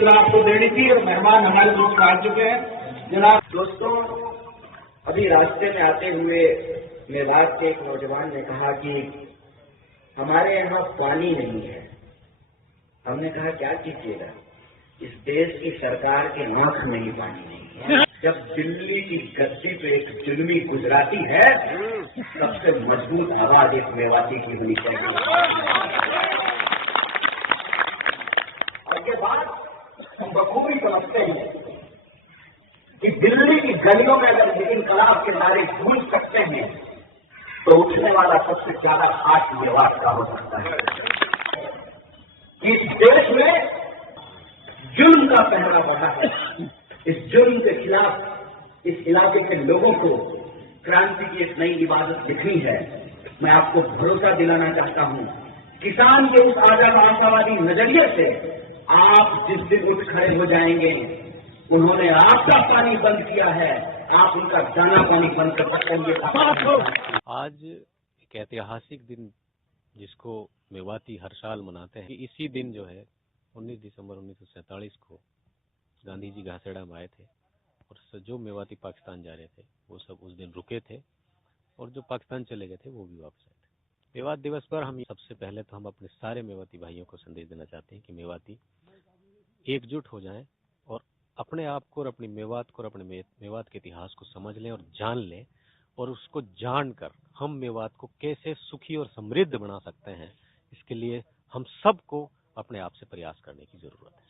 सूचना आपको देनी थी और मेहमान हमारे बीच में आ चुके हैं। जनाब दोस्तों, अभी रास्ते में आते हुए मेवात के एक नौजवान ने कहा कि हमारे यहाँ पानी नहीं है। हमने कहा क्या कीजिएगा, इस देश की सरकार के नाक में ही पानी नहीं है। जब दिल्ली की गद्दी पे एक जुल्मी गुजराती है, सबसे मजबूत आवाज एक मेवाती की होनी चाहिए। उसके बाद हम बखूबी समझते हैं कि दिल्ली की गलियों में अगर ये इनकलाब के नारे गूंज सकते हैं तो उठने वाला सबसे ज्यादा हाथ मेवात का हो सकता है। इस देश में जुल्म का पहरा बढ़ा है। इस जुल्म के खिलाफ इस इलाके के लोगों को क्रांति की एक नई इबादत दिखनी है। मैं आपको भरोसा दिलाना चाहता हूं, किसान के उस आजाद आशावादी नजरिए से आप जिस दिन उठ खड़े हो जाएंगे, उन्होंने आपका पानी बंद किया है, आप उनका दाना पानी बंद कर सकेंगे। आज एक ऐतिहासिक दिन जिसको मेवाती हर साल मनाते हैं, इसी दिन जो है 19 दिसंबर 1947 को गांधी जी घासेड़ा में आए थे और जो मेवाती पाकिस्तान जा रहे थे वो सब उस दिन रुके थे और जो पाकिस्तान चले गए थे वो भी वापस आए थे। मेवात दिवस पर हम सबसे पहले तो हम अपने सारे मेवाती भाइयों को संदेश देना चाहते हैं कि मेवाती एकजुट हो जाएं और अपने आप को और अपनी मेवात को और अपने मेवात के इतिहास को समझ लें और जान लें, और उसको जानकर हम मेवात को कैसे सुखी और समृद्ध बना सकते हैं, इसके लिए हम सबको अपने आप से प्रयास करने की जरूरत है।